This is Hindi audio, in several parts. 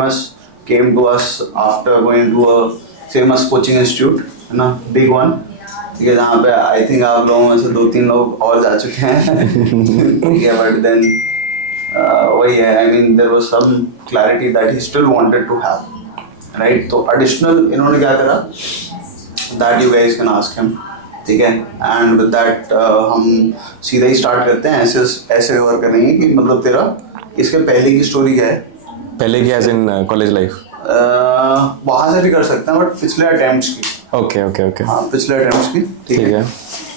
famous came to us after going to a famous coaching institute, है ना, big one, ठीक है, जहाँ पे आई थिंक आप लोगों में से 2-3 लोग और जा चुके हैं, ठीक है, बट देन वही है, I mean there was some clarity that he still wanted to have, right. तो एडिशनल इन्होंने क्या करा, that you guys can ask him, ठीक है. एंड विद दैट हम सीधा ही स्टार्ट करते हैं, ऐसे कवर करेंगे कि मतलब तेरा इसके पहले की स्टोरी क्या है. पहले की एज इन कॉलेज लाइफ, वहाँ से भी कर सकते हैं, बट पिछले अटेम्प्ट्स की. ओके. हाँ, पिछले अटेम्प्ट्स की, ठीक है.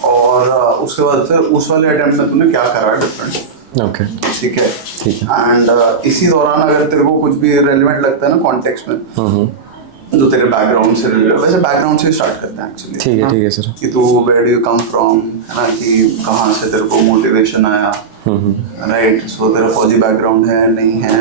और उसके बाद फिर उस वाले अटेम्प्ट में तूने क्या करा डिफरेंट. ओके, ठीक है. एंड इसी दौरान अगर तेरे को कुछ भी रेलेवेंट लगता है ना कॉन्टेक्स्ट में, जो तेरे बैकग्राउंड से रिलेटेड, वैसे बैकग्राउंड से स्टार्ट करते हैं एक्चुअली. ठीक है सर. कि तू where do you come from, है ना, कि कहाँ से तेरे को मोटिवेशन आया, राइट. सो तेरा फौजी बैकग्राउंड है नहीं है,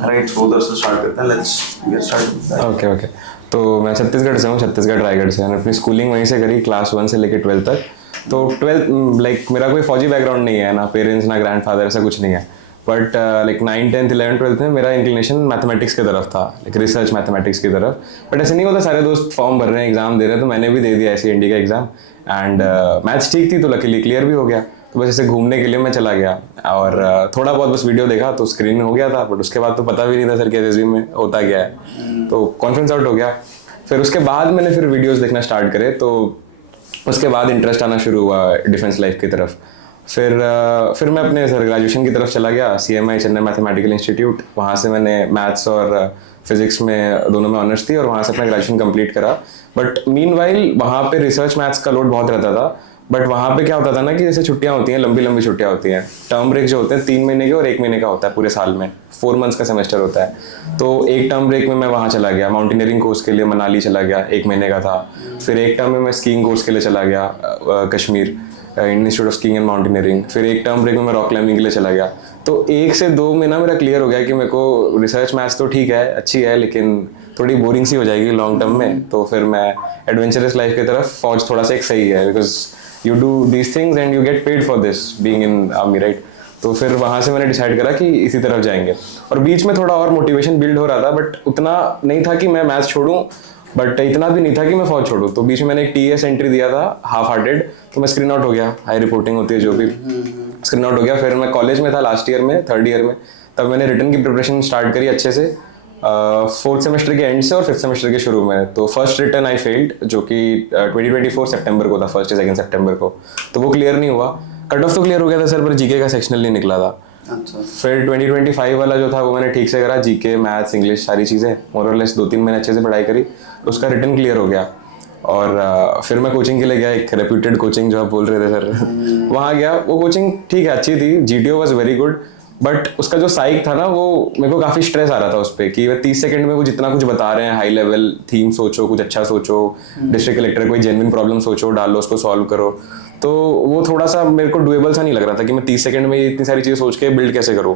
राइट. सो उधर से स्टार्ट करते हैं. Let's get started. ओके. तो मैं छत्तीसगढ़ से हूँ, छत्तीसगढ़ रायगढ़ से. मैंने अपनी स्कूलिंग वहीं से करी, क्लास 1 से लेकर 12 तक. तो 12 लाइक मेरा कोई फौजी बैकग्राउंड नहीं है, ना पेरेंट्स ना ग्रैंडफादर, ऐसा कुछ नहीं है. बट लाइक 9, 10, 11, 12 में मेरा इंक्लिनेशन मैथमेटिक्स की तरफ था, लाइक रिसर्च मैथमेटिक्स की तरफ. बट ऐसे नहीं होता, सारे दोस्त फॉर्म भर रहे हैं, एग्जाम दे रहे हैं, तो मैंने भी दे दिया ऐसी एनडी का एग्जाम. एंड मैथ्स ठीक थी तो लकीली क्लियर भी हो गया. तो बस ऐसे घूमने के लिए मैं चला गया और थोड़ा बहुत बस वीडियो देखा तो स्क्रीन हो गया था. बट उसके बाद तो पता भी नहीं था सर के रिज्यूम में होता क्या है, तो कॉन्फिडेंस आउट हो गया. फिर उसके बाद मैंने फिर वीडियोस देखना स्टार्ट करे, तो उसके बाद इंटरेस्ट आना शुरू हुआ डिफेंस लाइफ की तरफ. फिर मैं अपने सर ग्रेजुएशन की तरफ चला गया, CMI चेन्नई मैथमेटिकल इंस्टीट्यूट. वहाँ से मैंने मैथ्स और फिजिक्स में दोनों में ऑनर्स थी और वहाँ से अपना ग्रेजुएशन कंप्लीट करा. बट मीनवाइल वहाँ पे रिसर्च मैथ्स का लोड बहुत रहता था. बट वहाँ पे क्या होता था ना कि जैसे छुट्टियाँ होती हैं, लंबी लंबी छुट्टियाँ होती हैं, टर्म ब्रेक जो होते हैं 3 महीने के और 1 महीने का होता है पूरे साल में, 4 मंथ्स का सेमेस्टर होता है. तो एक टर्म ब्रेक में मैं वहाँ चला गया, माउंटेनियरिंग कोर्स के लिए मनाली चला गया, 1 महीने का था. फिर एक टर्म में मैं स्कीइंग कोर्स के लिए चला गया Kashmir, institute of skiing and mountaineering. फिर एक टर्म ब्रेक में मैं रॉक क्लाइंबिंग के लिए चला गया. तो 1 से 2 महीना मेरा क्लियर हो गया कि मेरे को रिसर्च मैथ्स तो ठीक है, अच्छी है, लेकिन थोड़ी बोरिंग सी हो जाएगी लॉन्ग टर्म में. तो फिर मैं एडवेंचरस लाइफ की तरफ, फौज थोड़ा सा एक सही है, because you do these things and you get paid for this being in army, right. तो फिर वहाँ से मैंने डिसाइड करा कि इसी तरफ जाएंगे. और बीच में थोड़ा और मोटिवेशन बिल्ड हो रहा था, बट उतना नहीं था कि मैं मैथ्स छोड़ूं, बट इतना भी नहीं था कि मैं फौज छोड़ूं. तो बीच में मैंने एक TS एंट्री दिया था हाफ हार्टेड, तो मैं स्क्रीन आउट हो गया. हाई रिपोर्टिंग होती है जो भी, स्क्रीन आउट हो गया. फिर मैं कॉलेज में था लास्ट ईयर में, 3rd ईयर में, तब मैंने रिटर्न की प्रिपरेशन स्टार्ट करी अच्छे से 4th सेमेस्टर के एंड से और 5th सेमेस्टर के शुरू में. तो फर्स्ट रिटर्न आई फेल्ड, जो कि 2024 सितंबर को था, 1 या 2 सितंबर को. तो वो क्लियर नहीं हुआ. कट ऑफ तो क्लियर हो गया था सर, पर जीके का सेक्शनल नहीं निकला था. अच्छा. फिर 2025 वाला जो था वो मैंने ठीक से करा, जीके मैथ्स इंग्लिश सारी चीज़ें मोर और लेस 2-3 महीने अच्छे से पढ़ाई करी, उसका रिटर्न क्लियर हो गया. और फिर मैं कोचिंग के लिए गया, एक रेप्यूटेड कोचिंग जो आप बोल रहे थे सर, वहाँ गया. वो कोचिंग ठीक है, अच्छी थी, GTO was very good. But उसका जो साइक था ना, वो मेरे को काफ़ी स्ट्रेस आ रहा था उस पर कि 30 सेकंड में वो जितना कुछ बता रहे हैं, हाई लेवल थीम सोचो, कुछ अच्छा सोचो, डिस्ट्रिक्ट कलेक्टर कोई जेन्युइन प्रॉब्लम सोचो, डालो, उसको सॉल्व करो. तो वो थोड़ा सा मेरे को डुएबल सा नहीं लग रहा था कि मैं 30 सेकंड में इतनी सारी चीज़ें सोच के बिल्ड कैसे करूँ.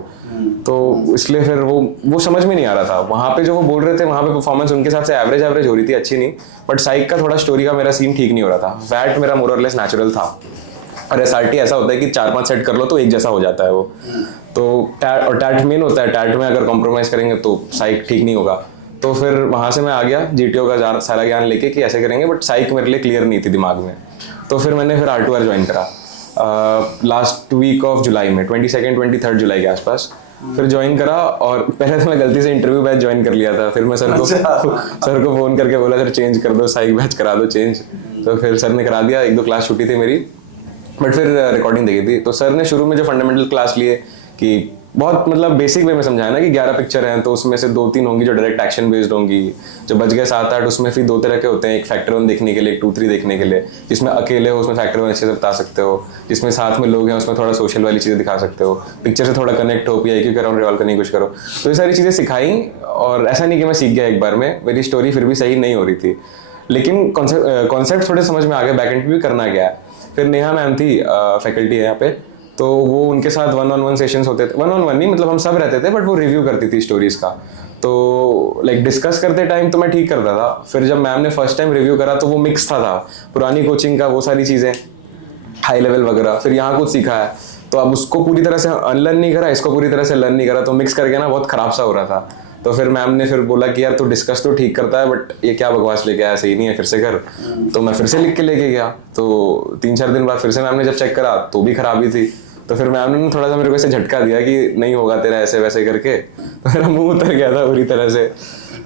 तो इसलिए फिर वो समझ में नहीं आ रहा था. वहाँ पे जो वो बोल रहे थे, वहाँ पे परफॉर्मेंस उनके हिसाब से एवरेज हो रही थी, अच्छी नहीं. बट साइक का थोड़ा स्टोरी का मेरा सीन ठीक नहीं हो रहा था. वैट मेरा मोर और लेस नेचुरल था, और SRT ऐसा होता है कि 4-5 सेट कर लो तो एक जैसा हो जाता है वो. तो टैट मेन होता है, टैट में अगर कॉम्प्रोमाइज़ करेंगे तो साइक ठीक नहीं होगा. तो फिर वहाँ से मैं आ गया GTO का सारा ज्ञान लेके कि ऐसे करेंगे, बट साइक मेरे लिए क्लियर नहीं थी दिमाग में. तो फिर मैंने फिर R2R ज्वाइन करा लास्ट वीक ऑफ जुलाई में, 22nd 23rd जुलाई के आसपास फिर ज्वाइन करा. और पहले तो मैं गलती से इंटरव्यू बैच ज्वाइन कर लिया था. फिर मैं सर को फ़ोन करके बोला, सर चेंज कर दो, साइक बैच करा दो चेंज. तो फिर सर ने करा दिया. 1-2 क्लास छुट्टी थी मेरी, बट फिर रिकॉर्डिंग देखी थी. तो सर ने शुरू में जो फंडामेंटल क्लास लिए कि बहुत मतलब बेसिक वे में समझाया ना कि 11 पिक्चर हैं, तो उसमें से 2-3 होंगी जो डायरेक्ट एक्शन बेस्ड होंगी, जो बच गए 7-8 उसमें फिर 2 तरह के होते हैं, एक फैक्टर 1 देखने के लिए, एक 2-3 देखने के लिए. जिसमें अकेले हो उसमें फैक्टर 1 अच्छे से बता सकते हो, जिसमें साथ में लोग हैं उसमें थोड़ा सोशल वाली चीज़ें दिखा सकते हो, पिक्चर से थोड़ा कनेक्ट हो, PIQ के अराउंड रिवॉल्व करने की कोशिश करो. तो ये सारी चीज़ें सिखाई. और ऐसा नहीं कि मैं सीख गया एक बार में, मेरी स्टोरी फिर भी सही नहीं हो रही थी, लेकिन कॉन्सेप्ट थोड़े समझ में आ गए, बैक एंड पे भी करना क्या है. फिर नेहा मैम थी, फैकल्टी है यहाँ पे, तो वो उनके साथ 1-on-1 सेशंस होते थे. 1-on-1 नहीं, मतलब हम सब रहते थे, बट वो रिव्यू करती थी स्टोरीज का. तो लाइक डिस्कस करते टाइम तो मैं ठीक करता था. फिर जब मैम ने फर्स्ट टाइम रिव्यू करा तो वो मिक्स था पुरानी कोचिंग का, वो सारी चीज़ें हाई लेवल वगैरह, फिर यहाँ कुछ सीखा है. तो अब उसको पूरी तरह से अनलर्न नहीं करा, इसको पूरी तरह से लर्न नहीं करा, तो मिक्स करके ना बहुत खराब सा हो रहा था. तो फिर मैम ने फिर बोला कि यार तू डिस्कस तो ठीक करता है बट ये क्या बकवास लेके आया, सही नहीं है, फिर से कर। तो मैं फिर से लिख के लेके गया, तो 3-4 दिन बाद फिर से मैम ने जब चेक करा तो भी खराबी थी। तो फिर मैम ने थोड़ा सा मेरे को ऐसे झटका दिया कि नहीं होगा तेरा ऐसे वैसे करके, तो मेरा मुंह उतर गया था बुरी तरह से।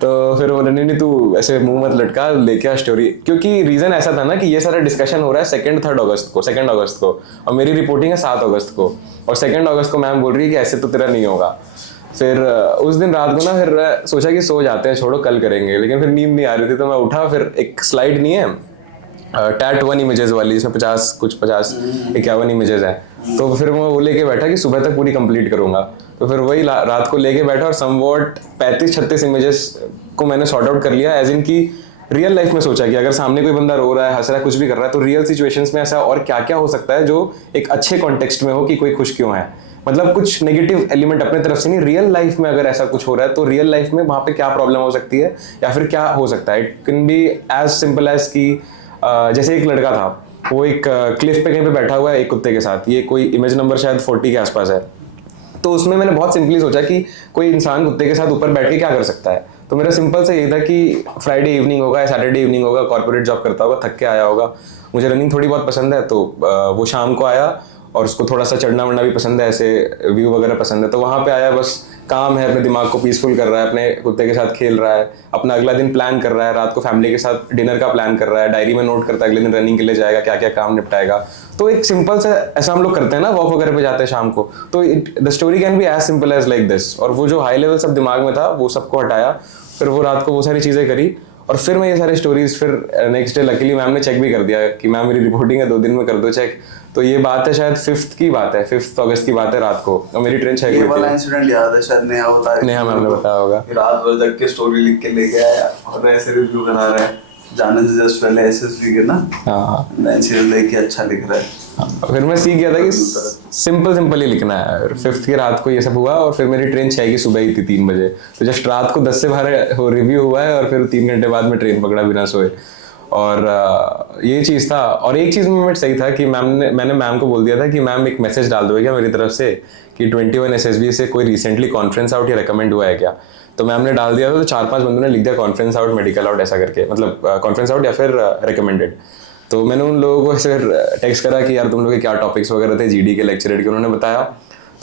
तो फिर बोले नहीं तू ऐसे मुंह मत लटका, लेके आ स्टोरी, क्योंकि रीजन ऐसा था ना कि ये सारा डिस्कशन हो रहा है 2 अगस्त को और मेरी रिपोर्टिंग है 7 अगस्त को, और 2 अगस्त को मैम बोल रही है कि ऐसे तो तेरा नहीं होगा। फिर उस दिन रात को ना फिर सोचा कि सो जाते हैं, छोड़ो कल करेंगे, लेकिन फिर नींद नहीं आ रही थी, तो मैं उठा, फिर एक स्लाइड नहीं है टैट 1 इमेजेस वाली, इसमें 51 इमेजेस हैं, तो फिर मैं वो लेके बैठा कि सुबह तक पूरी कंप्लीट करूंगा। तो फिर वही रात को लेके बैठा और समवॉट 35-36 इमेजेस को मैंने सॉर्ट आउट कर लिया, एज इन की रियल लाइफ में सोचा कि अगर सामने कोई बंदा रो रहा है, हंस रहा है, कुछ भी कर रहा है, तो रियल सिचुएशंस में ऐसा और क्या क्या हो सकता है जो एक अच्छे कॉन्टेक्स्ट में हो कि कोई खुश क्यों है, मतलब कुछ नेगेटिव एलिमेंट अपने तरफ से नहीं, रियल लाइफ में अगर ऐसा कुछ हो रहा है तो रियल लाइफ में वहां पे क्या प्रॉब्लम हो सकती है या फिर क्या हो सकता है। It can be as simple as कि जैसे एक लड़का था, वो एक क्लिफ पे कहीं पे बैठा हुआ है एक कुत्ते के साथ, ये कोई इमेज नंबर शायद 40 के आसपास है। तो उसमें मैंने बहुत सिंपली सोचा कि कोई इंसान कुत्ते के साथ ऊपर बैठ के क्या कर सकता है, तो मेरा सिंपल से ये था कि फ्राइडे इवनिंग होगा या सैटरडे इवनिंग होगा, कॉर्पोरेट जॉब करता होगा, थक के आया होगा, मुझे रनिंग थोड़ी बहुत पसंद है, तो वो शाम को आया और उसको थोड़ा सा चढ़ना वढ़ना भी पसंद है, ऐसे व्यू वगैरह पसंद है, तो वहाँ पे आया, बस काम है, अपने दिमाग को पीसफुल कर रहा है, अपने कुत्ते के साथ खेल रहा है, अपना अगला दिन प्लान कर रहा है, रात को फैमिली के साथ डिनर का प्लान कर रहा है, डायरी में नोट करता है अगले दिन रनिंग के लिए जाएगा, क्या क्या काम निपटाएगा। तो एक सिंपल सा ऐसा हम लोग करते हैं ना, वॉक वगैरह पे जाते हैं शाम को, तो the story can be as simple as like this. और वो जो हाई लेवल सब दिमाग में था वो सबको हटाया, फिर वो रात को वो सारी चीज़ें करी, और फिर मैं ये सारे स्टोरीज फिर नेक्स्ट डे लकीली मैम ने चेक भी कर दिया कि मैम मेरी रिपोर्टिंग है 2 दिन में कर दो चेक। तो ये बात है शायद 5 अगस्त की बात है रात को, और मेरी ट्रेन 6 ये वाला इंसिडेंट याद है शायद नेहा बता रही थी। नेहा मैम ने बताया होगा। रात भर जग के स्टोरी लिख के लेके आया और ऐसे रिव्यू करा रहा है, जाने से जस्ट पहले एसएसबी के ना, हाँ मैंने देख के अच्छा लिख रहा है। फिर मैं सीख गया था कि सिंपल ही लिखना है। 5 की रात को ये सब हुआ, और फिर मेरी ट्रेन 6 की सुबह ही थी 3 बजे, तो जस्ट रात को 10 से 12 रिव्यू हुआ है, और फिर 3 घंटे बाद में ट्रेन पकड़ा बिना सोए। और ये चीज़ था। और एक चीज़ में सही था कि मैंने मैम को बोल दिया था कि मैम एक मैसेज डाल दो क्या मेरी तरफ से कि 21 SSB से कोई रिसेंटली कॉन्फ्रेंस आउट या रिकमेंड हुआ है क्या। तो मैम ने डाल दिया था, तो 4-5 बंदों ने लिख दिया कॉन्फ्रेंस आउट, मेडिकल आउट, ऐसा करके, मतलब कॉन्फ्रेंस आउट या फिर रिकमेंडेड। तो मैंने उन लोगों को ऐसे टेक्स्ट करा कि यार तुम लोग के क्या टॉपिक्स वगैरह थे जीडी के लेक्चर के, उन्होंने बताया।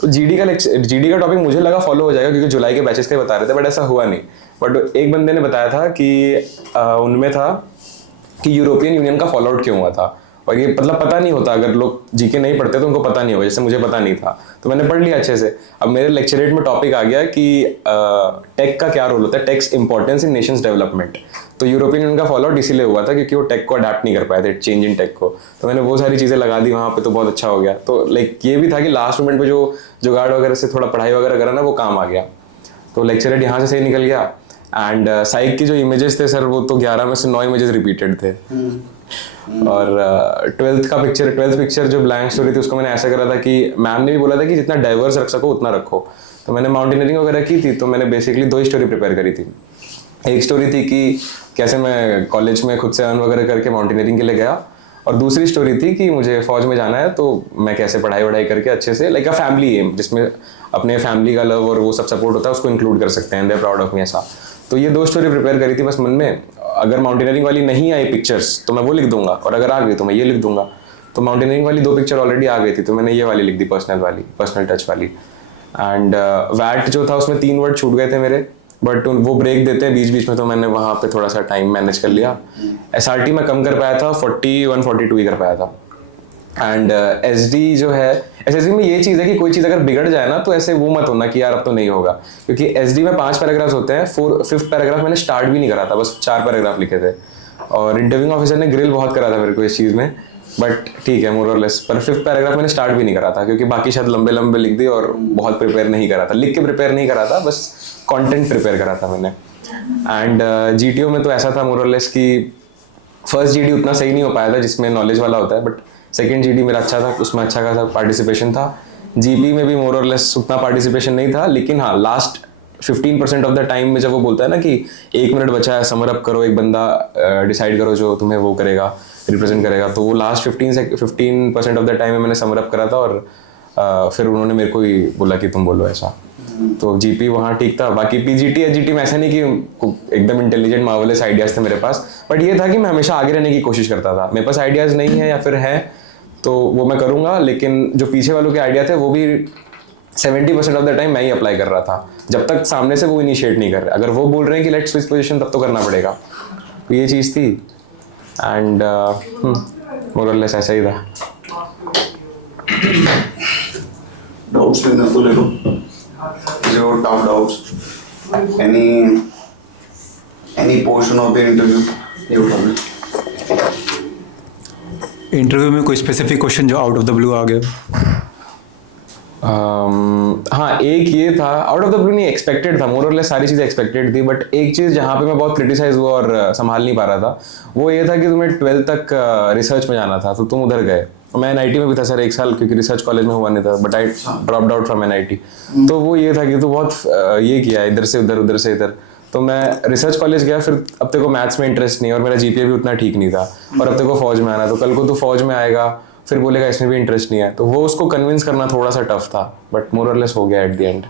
तो जीडी का टॉपिक मुझे लगा फॉलो हो जाएगा क्योंकि जुलाई के बैचेस का बता रहे थे, बट ऐसा हुआ नहीं। बट एक बंदे ने बताया था कि उनमें था कि यूरोपियन यूनियन का फॉलो आउट क्यों हुआ था, और ये मतलब पता नहीं होता, अगर लोग जीके नहीं पढ़ते तो उनको पता नहीं होगा, जैसे मुझे पता नहीं था, तो मैंने पढ़ लिया अच्छे से। अब मेरे लेक्चरेट में टॉपिक आ गया कि टेक का क्या रोल होता है, tax importance in nation's development. तो यूरोपियन यूनियन का फॉलो आउट इसीलिए हुआ था क्योंकि वो टेक को अडेप्ट नहीं कर पाए थे, चेंज इन टेक को। तो मैंने वो सारी चीज़ें लगा दी वहाँ पे, तो बहुत अच्छा हो गया। तो लाइक ये भी था कि लास्ट मोमेंट पे जो जुगाड़ वगैरह से थोड़ा पढ़ाई वगैरह करा ना, वो काम आ गया। तो लेक्चरेट यहाँ से सही निकल गया। एंड साइक की जो इमेजेस थे सर, वो तो 11 में से 9 इमेजेस रिपीटेड थे। और 12th पिक्चर जो ब्लैंक स्टोरी थी उसको मैंने ऐसा करा था कि मैम ने भी बोला था कि जितना डाइवर्स रख सको उतना रखो। तो मैंने माउंटेनियरिंग वगैरह की थी, तो मैंने बेसिकली 2 स्टोरी प्रिपेयर करी थी। एक स्टोरी थी कि कैसे मैं कॉलेज में खुद से अर्न वगैरह करके माउंटेनियरिंग के लिए गया, और दूसरी स्टोरी थी कि मुझे फौज में जाना है, तो मैं कैसे पढ़ाई वढ़ाई करके अच्छे से, लाइक अ फैमिली एम, जिसमें अपने फैमिली का लव और वो सब सपोर्ट होता है, उसको इंक्लूड कर सकते हैं, they are proud of me, ऐसा। तो ये 2 स्टोरी प्रिपेयर करी थी बस मन में। अगर माउंटेनियरिंग वाली नहीं आई पिक्चर्स तो मैं वो लिख दूंगा, और अगर आ गई तो मैं ये लिख दूंगा। तो माउंटेनियरिंग वाली 2 पिक्चर ऑलरेडी आ गई थी, तो मैंने ये वाली लिख दी, पर्सनल टच वाली। एंड वैट जो था उसमें 3 वर्ड छूट गए थे मेरे, बट वो ब्रेक देते हैं बीच बीच में, तो मैंने वहाँ पे थोड़ा सा टाइम मैनेज कर लिया। SRT में कम कर पाया था, 41-42 ही कर पाया था। एंड SD जो है, SSB में ये चीज़ है कि कोई चीज़ अगर बिगड़ जाए ना, तो ऐसे वो मत होना कि यार अब तो नहीं होगा, क्योंकि SD में 5 पैराग्राफ्स होते हैं। 5th पैराग्राफ मैंने स्टार्ट भी नहीं करा था, बस 4 पैराग्राफ लिखे थे, और इंटरव्यूइंग ऑफिसर ने ग्रिल बहुत करा था मेरे को इस चीज़ में, बट ठीक है मोर और लेस। पर 5th पैराग्राफ मैंने स्टार्ट भी नहीं करा था, क्योंकि बाकी शायद लंबे लंबे लिख दिए और बहुत प्रिपेयर नहीं करा था, लिख के प्रिपेयर नहीं करा था, बस कंटेंट प्रिपेयर करा था मैंने। एंड GTO में तो ऐसा था मोर और लेस कि फर्स्ट GD उतना सही नहीं हो पाया था जिसमें नॉलेज वाला होता है, बट सेकंड GD मेरा अच्छा था, उसमें अच्छा खासा पार्टिसिपेशन था। GP में भी मोर और लेस उतना पार्टिसिपेशन नहीं था, लेकिन हाँ लास्ट 15% ऑफ द टाइम में जब वो बोलता है ना कि 1 मिनट बचा है, समर अप करो, एक बंदा डिसाइड करो जो तुम्हें वो करेगा, रिप्रेजेंट करेगा, तो वो लास्ट 15% ऑफ द टाइम में मैंने समर अप करा था, और फिर उन्होंने मेरे को ही बोला कि तुम बोलो ऐसा। तो जीपी वहाँ ठीक था, बाकी पीजीटी या जीटी में ऐसा नहीं कि एकदम इंटेलिजेंट मार्वलस आइडियाज थे मेरे पास, बट ये था कि मैं हमेशा आगे रहने की कोशिश करता था। मेरे पास आइडियाज नहीं है या फिर है तो वो मैं करूँगा, लेकिन जो पीछे वालों के आइडिया थे वो भी 70% ऑफ द टाइम मैं ही अप्लाई कर रहा था, जब तक सामने से वो इनिशिएट नहीं कर रहे। अगर वो बोल रहे हैं कि लेट्स स्विच पोजीशन तब तो करना पड़ेगा। तो ये चीज़ थी एंड मोर और लेस ऐसा ही था। डाउट्स लेना तो ले लो, जो tough doubts, any portion of the interview ये उठा लो। इंटरव्यू में कोई स्पेसिफिक क्वेश्चन जो आउट ऑफ द ब्लू आ गया? हाँ, एक ये था आउट ऑफ द ब्लू, नहीं एक्सपेक्टेड था, मोर और लेस सारी चीज़ें एक्सपेक्टेड थी, बट एक चीज़ जहाँ पे मैं बहुत क्रिटिसाइज हुआ और संभाल नहीं पा रहा था वो ये था कि तुम्हें 12th तक रिसर्च में जाना था, तो तुम उधर गए। मैं एनआईटी में भी था सर 1 साल, क्योंकि रिसर्च कॉलेज में हुआ नहीं था, but I dropped out from NIT. तो वो ये था कि तू बहुत ये किया इधर से उधर, उधर से इधर। तो मैं रिसर्च कॉलेज गया, फिर अब तेरे को मैथ्स में इंटरेस्ट नहीं और मेरा जीपीए भी उतना ठीक नहीं था, और अब तेरे को फौज में आना, तो कल को तू फौज में आएगा फिर बोलेगा इसमें भी इंटरेस्ट नहीं है, तो वो उसको कन्विंस करना थोड़ा सा टफ था, बट मोर और लेस हो गया एट द एंड।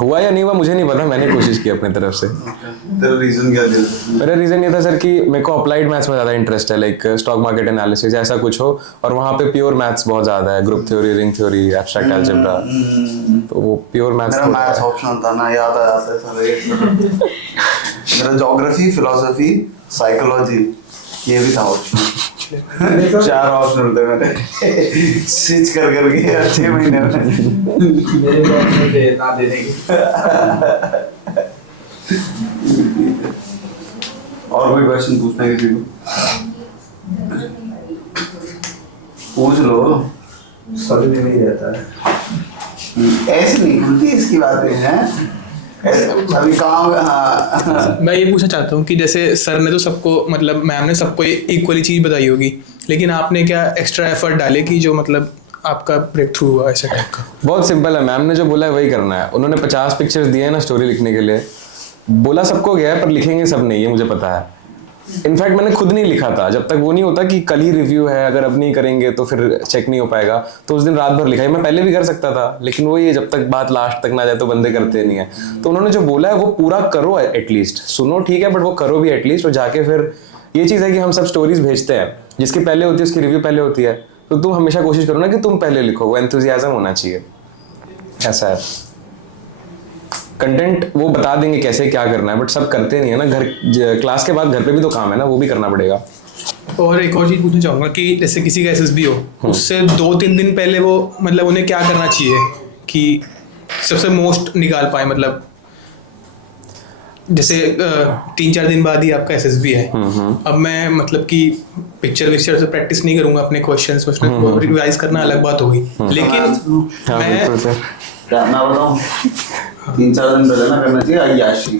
हुआ या नहीं हुआ मुझे नहीं पता, मैंने कोशिश की अपनी तरफ से। तेरा रीजन क्या था? मेरा रीजन ये था सर कि मेरे को अप्लाइड मैथ्स में ज़्यादा इंटरेस्ट है, लाइक स्टॉक मार्केट एनालिसिस ऐसा कुछ हो, और वहाँ पे प्योर मैथ्स बहुत ज़्यादा है, group theory, ring theory, abstract algebra, तो वो प्योर मैथ्स। मेरा मैथ्स ऑप्शनल था ना, याद आ जाता है सारे। मेरा ज्योग्राफी, फिलोसफी, साइकोलॉजी ये भी था ऑप्शनल। 4 ऑप्शनल थे मेरे, स्विच कर करके 6 महीने में। मेरे को अपने दे ना देने की। और कोई क्वेश्चन पूछना है किसी को? पूछ लो, सभी में नहीं रहता है। ऐसे नहीं खुलती इसकी बातें हैं, अभी काम। हाँ, मैं ये पूछना चाहता हूँ कि जैसे सर ने तो सबको, मतलब मैम ने सबको इक्वली चीज़ बताई होगी, लेकिन आपने क्या एक्स्ट्रा एफर्ट डाले कि जो मतलब आपका ब्रेक थ्रू हुआ ऐसा टाइप का? बहुत सिंपल है, मैम ने जो बोला है वही करना है। उन्होंने 50 पिक्चर्स दिए हैं ना स्टोरी लिखने के लिए, बोला सबको गया है पर लिखेंगे सब नहीं, ये मुझे पता है। इनफैक्ट मैंने खुद नहीं लिखा था, जब तक वो नहीं होता कि कल ही रिव्यू है, अगर अब नहीं करेंगे तो फिर चेक नहीं हो पाएगा, तो उस दिन रात भर लिखा है। मैं पहले भी कर सकता था, लेकिन वो ये जब तक बात लास्ट तक ना जाए तो बंदे करते नहीं है। तो उन्होंने जो बोला है वो पूरा करो एटलीस्ट, सुनो ठीक है बट वो करो भी एटलीस्ट। और जाके फिर ये चीज़ है कि हम सब स्टोरीज भेजते हैं, जिसकी पहले होती है उसकी रिव्यू पहले होती है, तो तुम हमेशा कोशिश करो ना कि तुम पहले लिखो, वो एंथुजियाज्म होना चाहिए, ऐसा है। कंटेंट वो बता देंगे कैसे क्या करना है, बट सब करते नहीं है ना। घर क्लास के बाद घर पे भी तो काम है ना, वो भी करना पड़ेगा। और एक और चीज़ पूछना चाहूँगा कि जैसे किसी का एसएसबी हो, उससे 2-3 दिन पहले वो मतलब उन्हें क्या करना चाहिए कि सबसे मोस्ट निकाल पाए, मतलब जैसे 3-4 दिन बाद ही आपका एसएसबी है, अब मैं मतलब कि पिक्चर से प्रैक्टिस नहीं करूँगा, अपने क्वेश्चंस रिवाइज करना अलग बात होगी, लेकिन मैं क्या मैं बताऊँ, 3-4 दिन पहले ना करना चाहिए अय्याशी,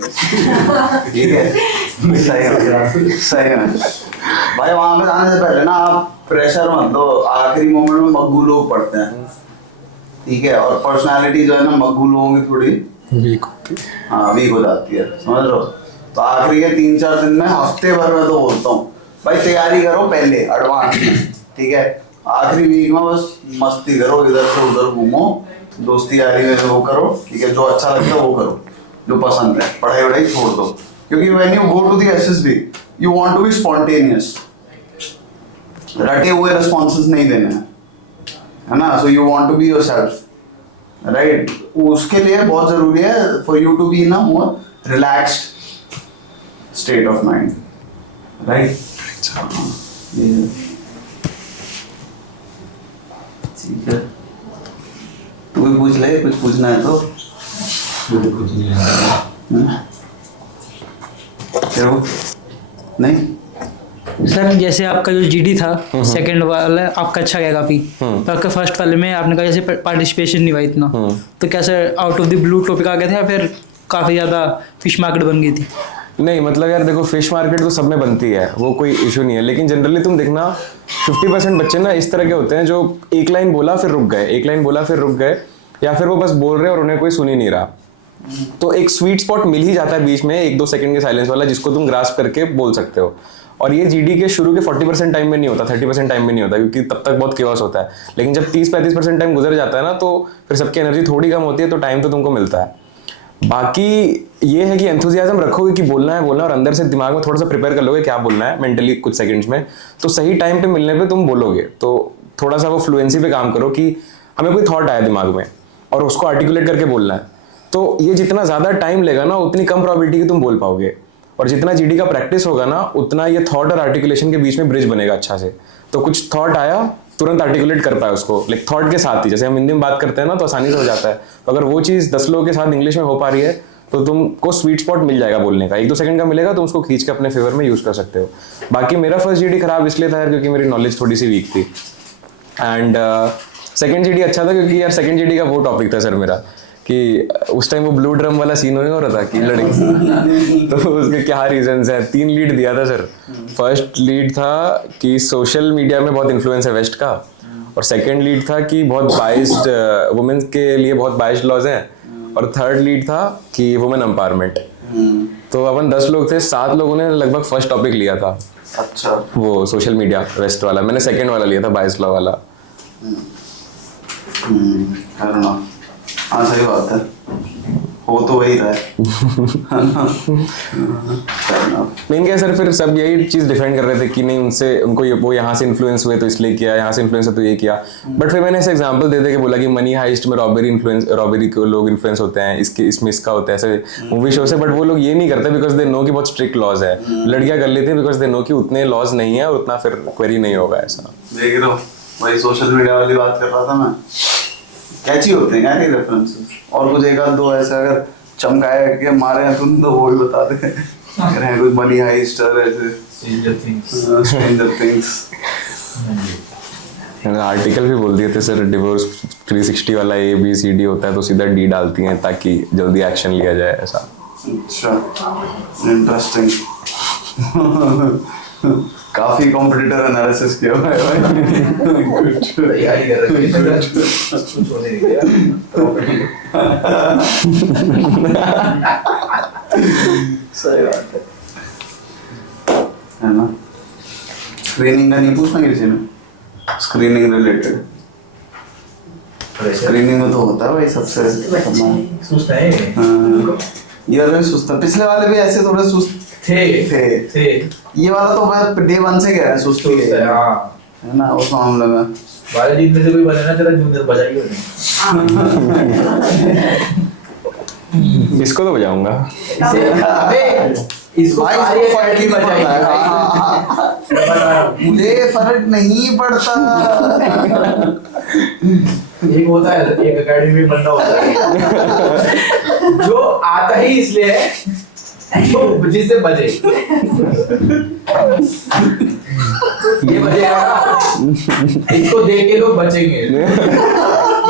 ठीक है? सही है भाई। वहाँ पे जाने से पहले ना आप प्रेशर मत लो, आखिरी मोमेंट में मकबूल लोग पढ़ते हैं, ठीक है? और पर्सनालिटी जो है ना मकबूल लोगों की थोड़ी वीक हो जाती है, समझ लो। तो आखिरी के 3-4 दिन में, हफ्ते भर में तो बोलता हूँ भाई तैयारी करो पहले एडवांस में, ठीक है? आखिरी वीक में बस मस्ती करो, इधर से उधर घूमो, दोस्ती यारी में वो करो, ठीक है? जो अच्छा लगता है वो करो, जो पसंद है, पढ़ाई वढ़ाई छोड़ दो, क्योंकि when you go to the SSB you want to be spontaneous, रटे हुए रिस्पॉन्सेस नहीं देने हैं, है ना? So you want to be yourself, right? उसके लिए बहुत जरूरी है for you to be in a more relaxed state of mind, right? ठीक है, तू भी पूछ ले, कुछ पूछना है तो। कुछ नहीं है। क्या वो? नहीं सर जैसे आपका जो जीडी था सेकंड वाला आपका अच्छा गया काफ़ी, तो आपका फर्स्ट वाले में आपने कहा जैसे पार्टिसिपेशन नहीं हुआ इतना, तो क्या sir out of the blue topic आ गया था या फिर काफ़ी ज़्यादा फिश मार्केट बन गई थी? नहीं, मतलब यार देखो, फिश मार्केट तो सब में बनती है, वो कोई इशू नहीं है, लेकिन जनरली तुम देखना 50% बच्चे ना इस तरह के होते हैं जो एक लाइन बोला फिर रुक गए, एक लाइन बोला फिर रुक गए, या फिर वो बस बोल रहे हैं और उन्हें कोई सुन ही नहीं रहा। तो एक स्वीट स्पॉट मिल ही जाता है बीच में 1-2 सेकंड के साइलेंस वाला, जिसको तुम ग्रास्प करके बोल सकते हो। और ये जीडी के शुरू के 40% टाइम में नहीं होता, 30% टाइम में नहीं होता, क्योंकि तब तक बहुत केओस होता है। लेकिन जब 30-35% टाइम गुजर जाता है ना, तो फिर सबकी एनर्जी थोड़ी कम होती है, तो टाइम तो तुमको मिलता है। बाकी ये है कि एंथुजियाज्म रखोगे कि बोलना है और अंदर से दिमाग में थोड़ा सा प्रिपेयर कर लोगे क्या बोलना है मेंटली कुछ सेकंड्स में, तो सही टाइम पे मिलने पे तुम बोलोगे। तो थोड़ा सा वो फ्लुएंसी पे काम करो कि हमें कोई थॉट आया दिमाग में और उसको आर्टिकुलेट करके बोलना है, तो ये जितना ज़्यादा टाइम लेगा ना, उतनी कम प्रोबेबिलिटी की तुम बोल पाओगे। और जितना जीडी का प्रैक्टिस होगा ना, उतना ये थॉट और आर्टिकुलेशन के बीच में ब्रिज बनेगा अच्छा से। तो कुछ थॉट आया, तुरंत आर्टिकुलेट कर पाए उसको, लाइक थॉट के साथ ही। जैसे हम हिंदी में बात करते हैं ना, तो आसानी से हो जाता है। तो अगर वो चीज़ 10 लोगों के साथ इंग्लिश में हो पा रही है, तो तुमको स्वीट स्पॉट मिल जाएगा बोलने का। 1-2 सेकंड का मिलेगा, तुम उसको खींच के अपने फेवर में यूज़ कर सकते हो। बाकी मेरा फर्स्ट जीडी खराब इसलिए था यार, क्योंकि मेरी नॉलेज थोड़ी सी वीक थी। एंड सेकंड जीडी अच्छा था, क्योंकि यार सेकंड जीडी का वो टॉपिक था सर मेरा, कि उस टाइम वो ब्लू ड्रम वाला सीन हो रहा था कि लड़की तो उसके क्या रीजंस हैं। 3 लीड दिया था सर। फर्स्ट लीड था कि सोशल मीडिया में बहुत इन्फ्लुएंस है वेस्ट का, और सेकंड लीड था कि बहुत बाइस्ड वुमेन्स के लिए बहुत बाइस्ड लॉज हैं, और थर्ड लीड था कि वुमेन एम्पावरमेंट। तो अपन 10 लोग थे, 7 लोगों ने लगभग फर्स्ट टॉपिक लिया था। अच्छा, वो सोशल मीडिया वेस्ट वाला, मैंने सेकंड वाला लिया था, बाइस्ड लॉ वाला। हाँ सही बात है, हो तो वही रहा है। मेन क्या सर, फिर सब यही चीज डिफाइन कर रहे थे कि नहीं उनसे उनको वो यहाँ से इन्फ्लुएंस हुए तो इसलिए किया, यहाँ से इन्फ्लुएंस है तो ये किया। बट फिर मैंने ऐसे एग्जांपल दे के बोला कि मनी हाइस्ट में रॉबरी को लोग इन्फ्लुएंस होते हैं, इसमें इसका होता है, ऐसे मूवी शो से। बट वो लोग ये नहीं करते बिकॉज दे नो कि बहुत स्ट्रिक्ट लॉज है। लड़कियां कर लेती है बिकॉज दे नो कि उतने लॉज नहीं है और उतना फिर क्वेरी नहीं होगा। ऐसा देख रहे हो, वही सोशल मीडिया वाली बात कर रहा था मैं। कैची होते हैं यार ये रेफरेंसेस, और कुछ 1-2 ऐसे अगर चमकाए के मारे हैं तुम, तो वो भी बता दे। अगर है कुछ मनी हाइस्ट और ऐसे स्ट्रेंजर थिंग्स। आर्टिकल भी बोल दिए थे सर, डिवोर्स 360 वाला ABCD होता है तो सीधा D डालती हैं ताकि जल्दी एक्शन लिया जाए। ऐसा अच्छा, इंटरेस्टिंग। काफी कॉम्पिटिटर एनालिसिस किया हुआ है भाई। तैयारी कर रहे हैं, कुछ होने नहीं दिया। सही बात है ना। स्क्रीनिंग का नहीं पूछना किसी ने, स्क्रीनिंग रिलेटेड। स्क्रीनिंग में तो होता है भाई सबसे सुस्त है। ये वाले सुस्त, पिछले वाले भी ऐसे थोड़े सुस्त थे। ये वाला तो भाई डे 1 से कह रहे हैं सुस्त ही है। हाँ, है ना, उस मामले में वाले दिन में से कोई बने ना, तेरा जूनियर बजाइए। इसको तो बजाऊंगा। इसको भाई फर्क ही नहीं पड़ता है। मुझे फर्क नहीं पड़ता। एक होता है, एक एकेडमी बनना होता है जो आता ही इसलिए है तो जिससे बजे। ये बजेगा, इसको देख के लोग बचेंगे। ये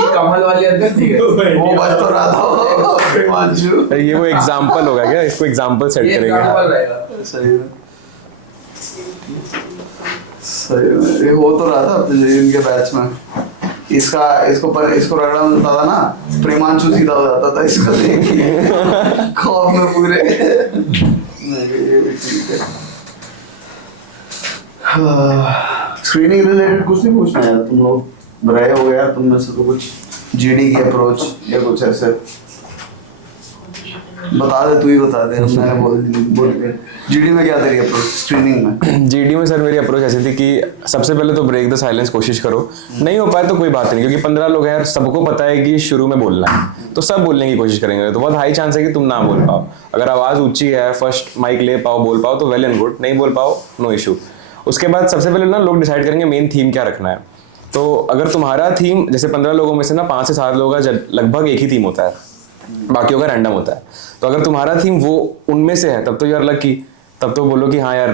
कमल वाली हरकत ठीक है, वो बच तो रहा था हिमांशु। ये वो एग्जांपल होगा क्या, इसको एग्जांपल सेट ये करेंगे। एग्जांपल रहेगा। सही है, सही है। ये हो तो रहा था अपने इनके बैच में। इसको रगड़ा मिलता था ना, प्रेमांशु सीधा हो जाता था इसको देख के खौफ में पूरे। स्क्रीनिंग रिलेटेड कुछ नहीं पूछना यार, तुम लोग रहे हो गया तुम में से तो कुछ जीडी की अप्रोच या कुछ ऐसे बता दे, तू ही बता दे। मैंने बोल के जीडी में क्या तेरी अप्रोच स्क्रीनिंग में? जीडी में सर मेरी अप्रोच ऐसी थी कि सबसे पहले तो ब्रेक द साइलेंस कोशिश करो। नहीं हो पाए तो कोई बात नहीं, क्योंकि 15 लोग हैं यार, सबको पता है कि शुरू में बोलना है, तो सब बोलने की कोशिश करेंगे। तो बहुत हाई चांस है कि तुम ना बोल पाओ। अगर आवाज़ ऊंची है, फर्स्ट माइक ले पाओ, बोल पाओ तो वेल एंड गुड, नहीं बोल पाओ नो इशू। उसके बाद सबसे पहले ना लोग डिसाइड करेंगे मेन थीम क्या रखना है। तो अगर तुम्हारा थीम जैसे 15 लोगों में से ना 5 से 7 लोगों का लगभग एक ही थीम होता है, बाकियों का रैंडम होता है। तो अगर तुम्हारा थीम वो उनमें से है तब तो यार लकी, तब तो बोलो कि हाँ यार,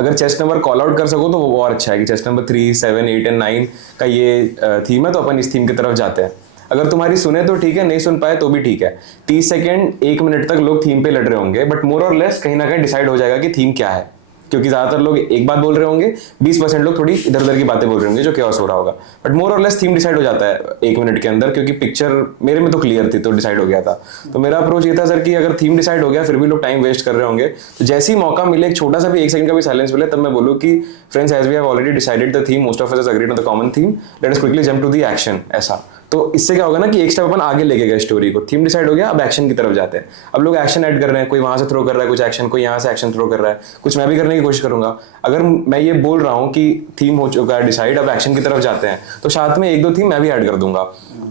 अगर चेस्ट नंबर कॉल आउट कर सको तो वो और अच्छा है कि चेस्ट नंबर 3, 7, 8 और 9 का ये थीम है, तो अपन इस थीम की तरफ जाते हैं। अगर तुम्हारी सुने तो ठीक है, नहीं सुन पाए तो भी ठीक है। 30 सेकेंड 1 मिनट तक लोग थीम पे लड़ रहे होंगे, बट मोर और लेस कहीं ना कहीं डिसाइड हो जाएगा कि थीम क्या है। क्योंकि ज़्यादातर लोग एक बात बोल रहे होंगे, 20% लोग थोड़ी इधर उधर की बातें बोल रहे होंगे जो chaos हो रहा होगा, बट मोर और लेस थीम डिसाइड हो जाता है 1 मिनट के अंदर, क्योंकि पिक्चर मेरे में तो क्लियर थी तो डिसाइड हो गया था। तो मेरा अप्रोच ये था सर कि अगर थीम डिसाइड हो गया फिर भी लोग टाइम वेस्ट कर रहे होंगे, तो जैसे ही मौका मिले, एक छोटा सा भी 1 सेकंड का भी साइलेंस मिले, तब मैं बोलूँ कि friends as we have already decided the theme, most of us agreed on the common theme, let us quickly jump to the action. ऐसा तो इससे क्या होगा ना कि एक स्टेप अपन आगे लेके गए स्टोरी को, थीम डिसाइड हो गया, अब एक्शन की तरफ जाते हैं। अब लोग एक्शन ऐड कर रहे हैं, कोई वहां से थ्रो कर रहा है कुछ एक्शन, कोई यहाँ से एक्शन थ्रो कर रहा है, कुछ मैं भी करने की कोशिश करूंगा। अगर मैं ये बोल रहा हूँ कि थीम हो चुका है डिसाइड, अब एक्शन की तरफ जाते हैं, तो साथ में 1-2 थीम मैं भी ऐड कर दूंगा,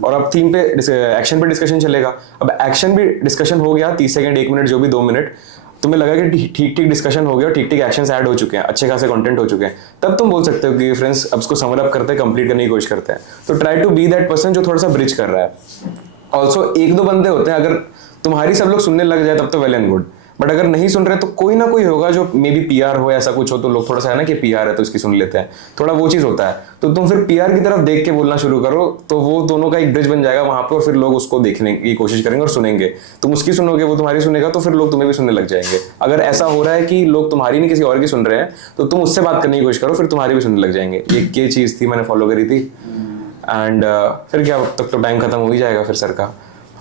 और अब थीम पे एक्शन पे डिस्कशन चलेगा। अब एक्शन भी डिस्कशन हो गया 30 सेकंड 1 मिनट जो भी 2 मिनट, तुम्हें लगा कि ठीक ठीक डिस्कशन हो गया और ठीक ठीक एक्शंस ऐड हो चुके हैं, अच्छे खासे कंटेंट हो चुके हैं, तब तुम बोल सकते हो कि फ्रेंड्स अब इसको समर अप करते हैं, कंप्लीट करने की कोशिश करते हैं। तो try to be that person जो थोड़ा सा ब्रिज कर रहा है। ऑल्सो 1-2 बंदे होते हैं, अगर तुम्हारी सब लोग सुनने लग जाए तब तो वेल एंड गुड, बट अगर नहीं सुन रहे तो कोई ना कोई होगा जो मे बी पीआर हो, ऐसा कुछ हो, तो लोग थोड़ा सा है ना कि पीआर है तो इसकी सुन लेते हैं, थोड़ा वो चीज़ होता है। तो तुम फिर पीआर की तरफ देख के बोलना शुरू करो, तो वो दोनों का एक ब्रिज बन जाएगा वहां पे, और फिर लोग उसको देखने की कोशिश करेंगे और सुनेंगे। तुम उसकी सुनोगे, वो तुम्हारी सुनेगा, तो फिर लोग तुम्हें भी सुनने लग जाएंगे। अगर ऐसा हो रहा है कि लोग तुम्हारी नहीं किसी और की सुन रहे हैं, तो तुम उससे बात करने की कोशिश करो, फिर तुम्हारी भी सुनने लग जाएंगे। ये चीज़ थी, मैंने फॉलो करी थी। एंड फिर क्या, तब तो टाइम खत्म हो ही जाएगा फिर सर का।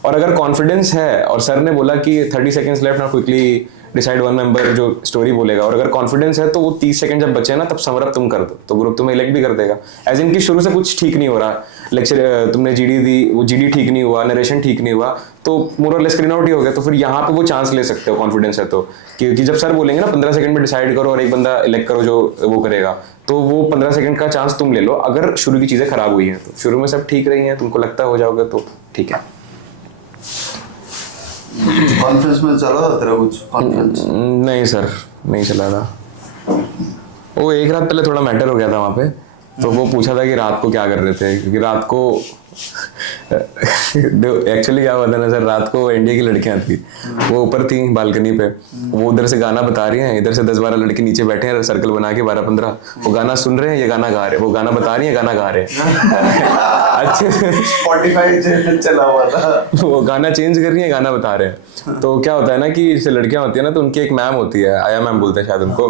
और अगर कॉन्फिडेंस है और सर ने बोला कि 30 सेकंड्स लेफ्ट, ना क्विकली डिसाइड 1 मेंबर जो स्टोरी बोलेगा, और अगर कॉन्फिडेंस है तो वो 30 सेकंड जब बचे ना, तब समर अप तुम कर दो, तो ग्रुप तुम्हें इलेक्ट भी कर देगा। एज इन की शुरू से कुछ ठीक नहीं हो रहा, लेक्चर तुमने जीडी दी, वो जीडी ठीक नहीं हुआ, नरेशन ठीक नहीं हुआ, तो मोर और लेस स्क्रीन आउट ही हो गया। तो फिर यहाँ पे वो चांस ले सकते हो, कॉन्फिडेंस है तो, क्योंकि जब सर बोलेंगे ना 15 सेकंड में डिसाइड करो और एक बंदा इलेक्ट करो जो वो करेगा, तो वो 15 सेकंड का चांस तुम ले लो। अगर शुरू की चीजें खराब हुई हैं, तो शुरू में सब ठीक रही हैं, तुमको लगता हो जाओगे तो ठीक है। कॉन्फ्रेंस में चला था तेरा कुछ कॉन्फ्रेंस? नहीं सर, नहीं चला था। वो एक रात पहले थोड़ा मैटर हो गया था वहाँ पे, तो वो पूछा था कि रात को क्या कर रहे थे, क्योंकि रात को एक्चुअली क्या हुआ था ना सर, रात को एनडीए की लड़कियां थी, वो ऊपर थी बालकनी पे, वो उधर से गाना बता रही हैं, इधर से 10-12 लड़के नीचे बैठे हैं सर्कल बना के, 12-15, वो गाना सुन रहे हैं, ये गाना गा रहे हैं, वो गाना बता रही है, गाना गा रहे हैं। अच्छे Spotify चैनल चला हुआ था, वो गाना चेंज कर रही है, गाना बता रहे हैं। तो क्या होता है ना कि जैसे लड़कियां होती है ना, तो उनकी एक मैम होती है, आया मैम बोलते हैं शायद उनको,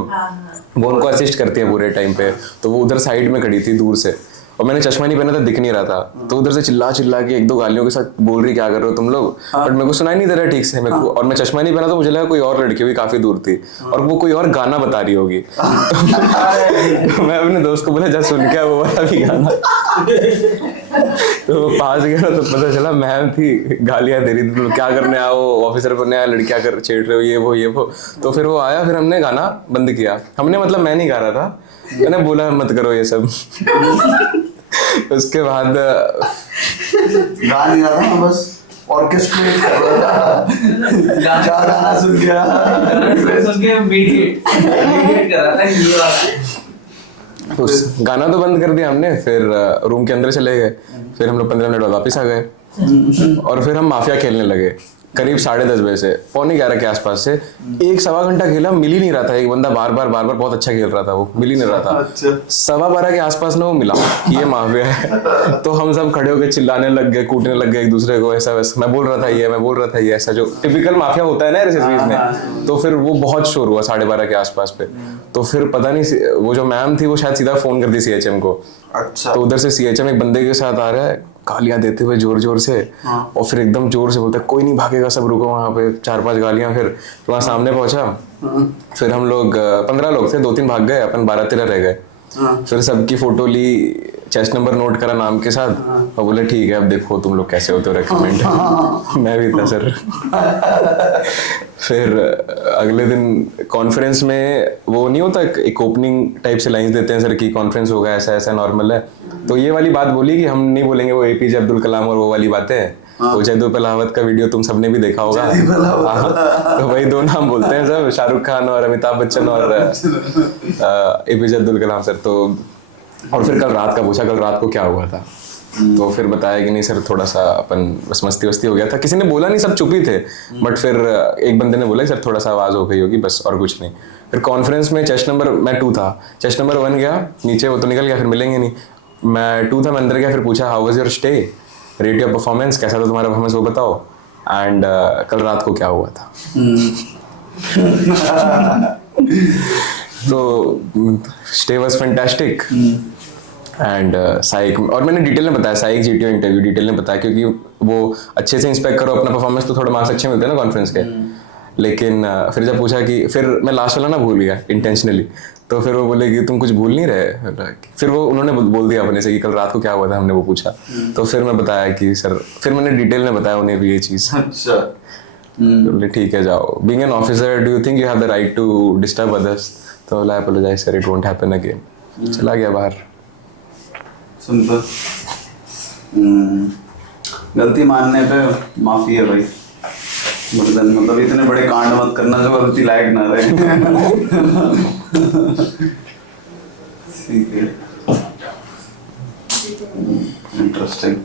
वो उनको असिस्ट करती है पूरे टाइम पे। तो वो उधर साइड में खड़ी थी दूर से, और मैंने चश्मा नहीं पहना था, दिख नहीं रहा था, तो उधर से चिल्ला चिल्ला के 1-2 गालियों के साथ बोल रही क्या कर रहे हो तुम लोग, बट मेरे को सुनाई नहीं दे रहा ठीक से मेरे को, और मैं चश्मा नहीं पहना, तो मुझे लगा कोई और लड़की भी काफी दूर थी और वो कोई और गाना बता रही होगी। मैं अपने दोस्त को बोला जा सुन के वो वाला भी गाना, तो वो पास गया तो पता चला मैम थी, गालियां दे रही थी, क्या करने आओ, ऑफिसर बनने आया, लड़कियां कर छेड़ रहे हो, ये वो। तो फिर वो आया, फिर हमने गाना बंद किया, हमने मतलब मैं नहीं गा रहा था, मैंने बोला मत करो ये सब। उसके बाद गा नहीं रहा था, बस ऑर्केस्ट्रेट कर रहा था, क्या गाना सुन के मीडिएट कर रहा था ये वाला। उस गाना तो बंद कर दिया हमने, फिर रूम के अंदर चले गए, फिर हम लोग 15 मिनट बाद वापस आ गए, और फिर हम माफिया खेलने लगे करीब 10:30 बजे से 11:15 के आसपास से। 1-1.25 घंटा खेला, मिल ही नहीं रहा था, एक बंदा बार बार बहुत अच्छा खेल रहा था, वो मिल ही नहीं रहा था। 12:15 के आसपास ना वो मिला कि ये माफिया है, तो हम सब खड़े होकर चिल्लाने लग गए, कूटने लग गए एक दूसरे को, ऐसा वैसा, मैं बोल रहा था ये, ऐसा जो टिपिकल माफिया होता है ना एसएसबीज में। तो फिर वो बहुत शोर हुआ 12:30 के आसपास पे, तो फिर पता नहीं वो जो मैम थी वो शायद सीधा फोन कर दी सीएचएम को। अच्छा। तो उधर से सीएचएम एक बंदे के साथ आ रहा है, गालियां देते हुए जोर जोर से, और फिर एकदम जोर से बोलता है कोई नहीं भागेगा, सब रुको वहां पे, 4-5 गालियां। फिर वहां सामने पहुंचा, फिर हम लोग 15 लोग थे, 2-3 भाग गए, अपन 12-13 रह गए। फिर सबकी फोटो ली, चेस्ट नंबर नोट करा नाम के साथ, और बोले ठीक है अब देखो तुम लोग कैसे होते हो रेकमेंड। मैं भी था सर। फिर अगले दिन कॉन्फ्रेंस में वो नहीं होता, एक ओपनिंग टाइप से लाइंस देते हैं सर की कॉन्फ्रेंस होगा ऐसा ऐसा नॉर्मल है, तो ये वाली बात बोली कि हम नहीं बोलेंगे वो एपीजे अब्दुल कलाम और वो वाली बातें। वो जयदू पलावत का वीडियो तुम सबने भी देखा होगा, तो वही 2 नाम बोलते हैं सब, शाहरुख खान और अमिताभ बच्चन और एपीजे अब्दुल कलाम सर। तो और फिर कल रात का पूछा, कल रात को क्या हुआ था, तो फिर बताया कि नहीं सर थोड़ा सा अपन बस मस्ती वस्ती हो गया था, किसी ने बोला नहीं, सब चुप ही थे, बट फिर एक बंदे ने बोला सर थोड़ा सा आवाज हो गई होगी बस, और कुछ नहीं। फिर कॉन्फ्रेंस में चेस्ट नंबर, मैं 2 था, चेस्ट नंबर 1 गया नीचे, वो तो निकल गया, फिर मिलेंगे नहीं, मैं 2 था, मैं अंदर गया, फिर पूछा how was your stay, rate your performance, कैसा था तुम्हारा परफॉर्मेंस वो बताओ, एंड कल रात को क्या हुआ था। तो स्टे वाज फैंटास्टिक एंड साइक, और मैंने डिटेल में बताया साइक जीटीओ इंटरव्यू डिटेल में बताया, क्योंकि वो अच्छे से इंस्पेक्ट करो अपना परफॉर्मेंस तो थोड़े मार्क्स अच्छे मिलते हैं ना कॉन्फ्रेंस के। लेकिन फिर जब पूछा कि, फिर मैं लास्ट वाला ना भूल गया इंटेंशनली, तो फिर वो बोले कि तुम कुछ भूल नहीं रहे। फिर वो उन्होंने बोल दिया अपने से कि कल रात को क्या हुआ था, हमने वो पूछा। तो फिर मैं बताया कि सर, फिर मैंने डिटेल में बताया उन्हें भी ये चीज़। अच्छा। बोले ठीक है जाओ, being an officer do you think you have the right to disturb others? तो बोला apologize sir, it won't happen again. चला गया बाहर। सिंपल। गलती मानने पे माफी है भाई, मतलब इतने बड़े कांड मत करना जो गलती लायक ना रहे। ठीक है, इंटरेस्टिंग।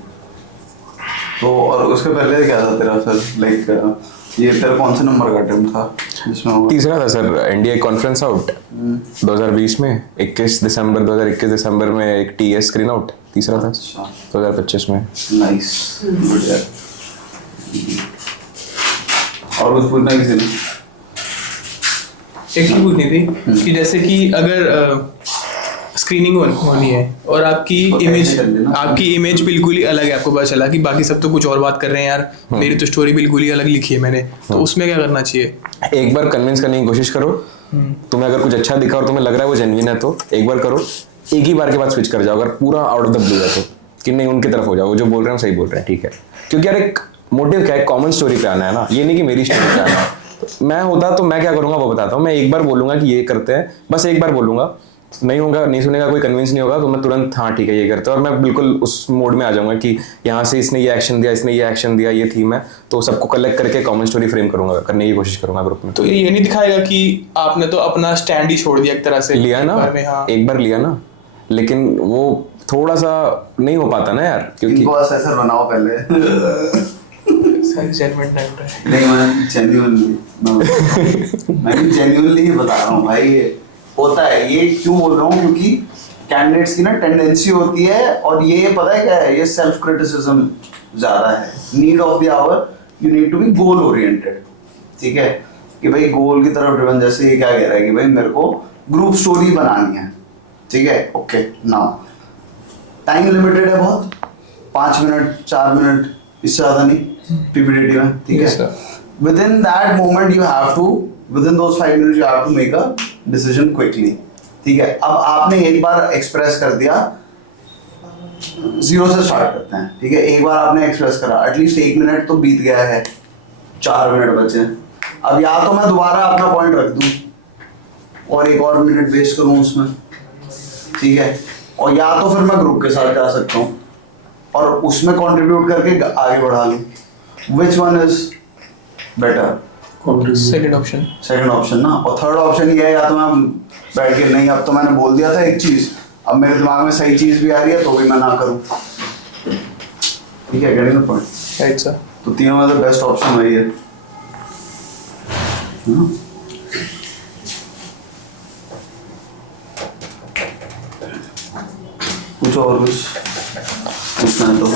तो और उसके पहले क्या था तेरा सर, लाइक ये तेरा कौन से नंबर का अटेम्प्ट था जिसमें? तीसरा था सर, एनडीए कॉन्फ्रेंस आउट 2020 में, 21 दिसंबर में एक टीएस स्क्रीन आउट, तीसरा था 2025 में। नाइस, बढ़िया। और कुछ पूछना किसी ने? एक चीज पूछनी थी कि जैसे कि अगर स्क्रीनिंग होनी है और आपकी इमेज बिल्कुल ही अलग है, आपको पता चला कि बाकी सब तो कुछ और बात कर रहे हैं यार, मेरी तो स्टोरी बिल्कुल ही अलग लिखी है मैंने, तो उसमें क्या करना चाहिए? एक बार कन्विंस करने की कोशिश करो, तुम्हें अगर कुछ अच्छा दिखा और तुम्हें लग रहा है वो जेन्युइन है तो एक बार करो, एक ही बार के बाद स्विच कर जाओ। अगर पूरा आउट ऑफ द ब्लू है तो कि नहीं, उनकी तरफ हो जाओ, वो जो बोल रहे हैं सही बोल रहे हैं, ठीक है। क्योंकि यार एक मोटिव क्या है, कॉमन स्टोरी पे आना है ना, ये नहीं कि मेरी स्टोरी पे आना है। तो मैं होता तो मैं क्या करूंगा वो बताता हूँ। मैं एक बार बोलूंगा कि ये करते हैं, बस एक बार बोलूंगा, नहीं होगा, नहीं सुनेगा, कोई कन्विंस नहीं होगा तो मैं तुरंत हाँ ठीक है ये करते हैं, और मैं बिल्कुल उस मोड में आ जाऊंगा कि यहाँ से इसने ये एक्शन दिया, इसने ये एक्शन दिया, ये थीम है, तो सबको कलेक्ट करके कॉमन स्टोरी फ्रेम करूंगा, करने की कोशिश करूंगा ग्रुप में। तो ये नहीं दिखाएगा कि आपने तो अपना स्टैंड ही छोड़ दिया एक तरह से, लिया ना, एक बार लिया ना, लेकिन वो थोड़ा सा नहीं हो पाता ना यार, क्योंकि इनको ऐसा बनाओ पहले। नहीं, मैं जेन्युइनली ही बता रहा हूँ भाई, ये होता है। ये क्यों बोल रहा हूँ, क्योंकि कैंडिडेट्स की ना टेंडेंसी होती है, और ये पता है क्या है, ये सेल्फ क्रिटिसिज्म ज्यादा है। Need of the hour, you need to be goal oriented, ठीक है, कि भाई गोल की तरफ ड्रिवन। जैसे ये क्या कह रहा है कि भाई मेरे को ग्रुप स्टोरी बनानी है, ठीक है, ओके, नाउ टाइम लिमिटेड है बहुत, 5 मिनट 4 मिनट, इससे ज्यादा नहीं पीपीटी में, ठीक है। Within that moment you have to, within those 5 minutes you have to make a decision quickly, ठीक है। अब आपने एक बार एक्सप्रेस कर दिया, 0 से स्टार्ट करते हैं, ठीक है। एक बार आपने एक्सप्रेस करा, एटलीस्ट 1 मिनट तो बीत गया है, 4 मिनट बचे। अब या तो मैं दोबारा अपना पॉइंट रख दूं और 1 और मिनट वेस्ट करूं उसमें, ठीक है, और या तो फिर मैं ग्रुप के साथ जा सकता हूँ और उसमें कंट्रीब्यूट करके आगे बढ़ा लूं। Which one is better? Second option ना। और थर्ड ऑप्शन ये है, या तो मैं बैठ के नहीं, अब तो मैंने बोल दिया था एक चीज, अब मेरे दिमाग में सही चीज भी आ रही है तो भी मैं ना करूं, ठीक है, getting the point, right sir. तो तीनों में से बेस्ट ऑप्शन वही है। कुछ और कुछ पूछना है तो?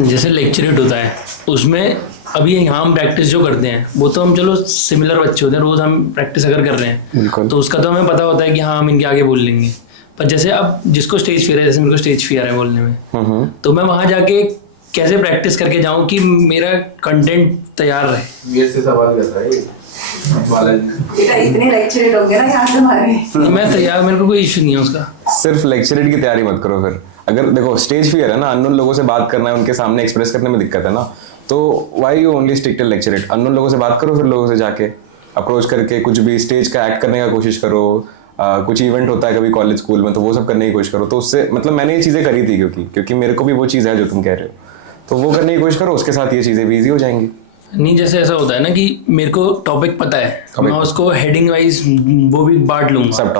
जैसे लेक्चरेट होता है उसमें, अभी यहाँ हम प्रैक्टिस जो करते हैं वो तो हम चलो सिमिलर बच्चे होते हैं, रोज हम प्रैक्टिस अगर कर रहे हैं तो उसका तो हमें पता होता है कि हाँ हम इनके आगे बोल लेंगे। पर जैसे अब जिसको स्टेज फियर है, जैसे मेरे को स्टेज फियर है बोलने में, तो मैं वहाँ जाके कैसे प्रैक्टिस करके जाऊँ कि मेरा कंटेंट तैयार रहे? मेरे से सवाल कर रहा है बेटा, इतने लेक्चरेट होंगे ना यहाँ से हमारे। मैं तैयार, मेरे को कोई इशू नहीं है उसका। सिर्फ लेक्चरेट की तैयारी मत करो। फिर अगर देखो स्टेज फियर है ना, अननोन लोगों से बात करना है, उनके सामने एक्सप्रेस करने में दिक्कत है ना, तो why you only stick to lecturette? Unknown लोगों से बात करो, फिर लोगों से जाके अप्रोच करके कुछ भी स्टेज का एक्ट करने का कोशिश करो। कुछ इवेंट होता है कभी कॉलेज स्कूल में, तो वो सब करने की कोशिश करो। तो उससे मतलब मैंने ये चीज़ें करी थी, क्योंकि मेरे को भी वो चीज़ है जो तुम कह रहे हो, तो वो करने की कोशिश करो, उसके साथ ये चीज़ें भी ईजी हो जाएंगी। नहीं, जैसे ऐसा होता है ना कि मेरे को टॉपिक पता है तो मैं उसको हेडिंग वाइज वो भी बांट लूंगा, सब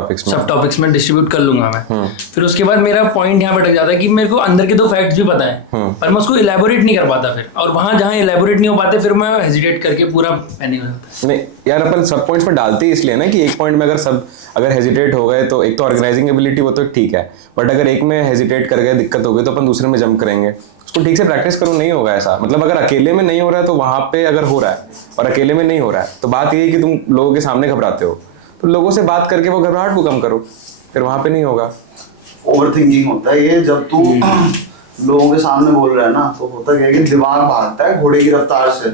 टॉपिक्स में डिस्ट्रीब्यूट कर लूंगा मैं। फिर उसके बाद मेरा पॉइंट यहाँ भटक जाता है कि मेरे को अंदर के 2 फैक्ट्स भी पता है पर मैं उसको इलेबोरेट नहीं कर पाता फिर, और वहाँ जहाँ इलेबोरेट नहीं हो पाते फिर मैं हेजिटेट करके पूरा पैनिक हो जाता है। नहीं यार, अपन सब पॉइंट्स में डालते ही इसलिए ना कि एक पॉइंट में अगर हेजिटेट हो गए तो एक तो ऑर्गेनाइजिंग एबिलिटी वो तो ठीक है, बट अगर एक में हेजिटेट कर गए, दिक्कत हो गई, तो अपन दूसरे में जंप करेंगे। उसको ठीक से प्रैक्टिस करो, नहीं होगा ऐसा। मतलब अगर अकेले में नहीं हो रहा है तो वहाँ पे अगर हो रहा है, और अकेले में नहीं हो रहा है तो बात ये है कि तुम लोगों के सामने घबराते हो, तो लोगों से बात करके वो घबराहट को कम करो, फिर वहाँ पे नहीं होगा। ओवर थिंकिंग होता है ये, जब तू लोगों के सामने बोल रहा है ना, तो होता क्या है कि दिमाग भागता है घोड़े की रफ्तार से,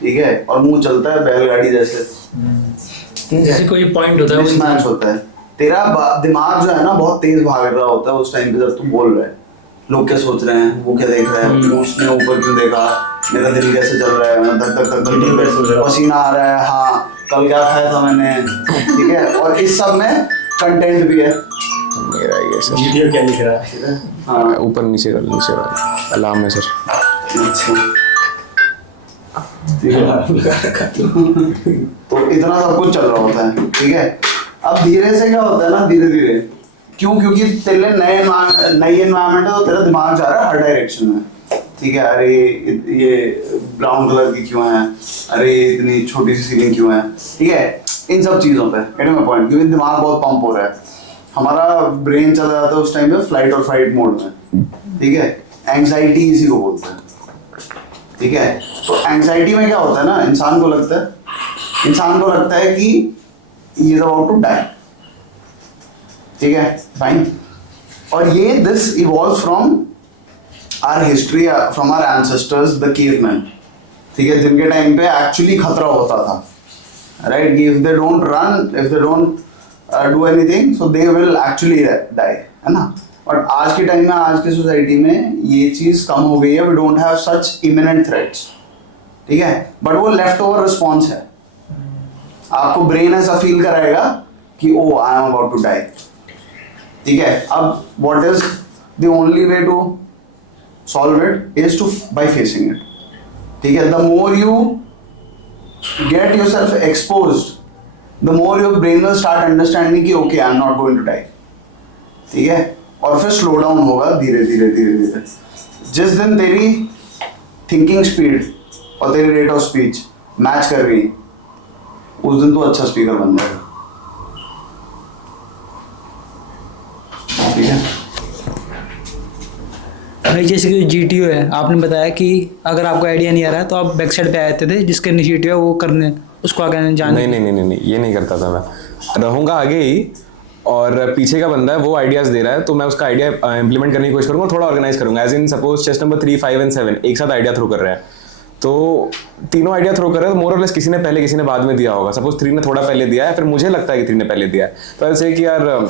ठीक है, और मुंह चलता है बैलगाड़ी जैसे। जैसे कोई पॉइंट होता है वो मिसमैच होता है। तेरा दिमाग जो है ना बहुत तेज भाग रहा होता है उस टाइम पे जब तू बोल रहा है। लोग क्या सोच रहे हैं, वो क्या देख रहा है, उसने ऊपर क्यों देखा, मेरा दिल कैसे चल रहा है, मैं धक धक धक धक पसीना आ रहा है, हाँ कल क्या खाया था मैंने, ठीक है। और इस सब में कंटेंट भी है मेरा ये सर वीडियो क्या लिख रहा है? हाँ। ऊपर नीचे वाला अलार्म है सर। अच्छा तो इतना सब कुछ चल रहा होता है, ठीक है। अब धीरे से क्या होता है ना, धीरे धीरे क्यों, क्योंकि तेरे नई एनवायरनमेंट है तो तेरा दिमाग जा रहा है हर डायरेक्शन में, ठीक है। अरे ये ब्राउन कलर की क्यों है, अरे इतनी छोटी सी सीलिंग क्यों है, ठीक है। इन सब चीज़ों पे गेटिंग माय पॉइंट, क्योंकि दिमाग बहुत पंप हो रहा है, हमारा ब्रेन चला जाता है उस टाइम पे फ्लाइट और फाइट मोड में, ठीक है। एंग्जाइटी इसी को बोलते हैं, ठीक है। तो एंग्जाइटी में क्या होता है ना, इंसान को लगता है कि he is about to die, ठीक है, फाइन। और ये this evolves from our history, from our ancestors the caveman, ठीक है, जिनके टाइम पे एक्चुअली खतरा होता था, right. If they don't run, if they don't do anything, so they will actually die, है ना। और आज के टाइम में, आज की सोसाइटी में ये चीज कम हो गई है, we don't have such imminent threats, ठीक है। बट वो लेफ्ट ओवर रिस्पॉन्स है, आपको ब्रेन ऐसा फील कराएगा कि oh I am about to die, ठीक है। अब what is the only way to solve it is to by facing it, ठीक है। The more you get yourself exposed, the more your brain will start understanding कि okay I am not going to die, ठीक है। और फिर स्लो डाउन होगा धीरे धीरे धीरे धीरे। जिस दिन तेरी थिंकिंग स्पीड और तेरी रेट ऑफ स्पीच मैच कर रही, उस दिन तो अच्छा स्पीकर बन जाएगा, ठीक है। भाई जैसे कि GTO है, आपने बताया कि अगर आपको आइडिया नहीं आ रहा है तो आप बैक साइड पे आए थे जिसके इनिशिएटिव है वो करने, उसको आगे जाने। नहीं, ये नहीं करता था मैं, रहूँगा आगे ही, और पीछे का बंदा है वो आइडियाज़ दे रहा है तो मैं उसका आइडिया इंप्लीमेंट करने की कोशिश करूँगा, थोड़ा ऑर्गेनाइज करूँगा। As in suppose chest number 3, 5 और 7 एक साथ आइडिया थ्रो कर रहे हैं, तो तीनों आइडिया थ्रो कर रहे हैं, तो मोर और लेस किसी ने पहले किसी ने बाद में दिया होगा। सपोज 3 ने थोड़ा पहले दिया है, फिर मुझे लगता है कि 3 ने पहले दिया है, तो ऐसे कि यार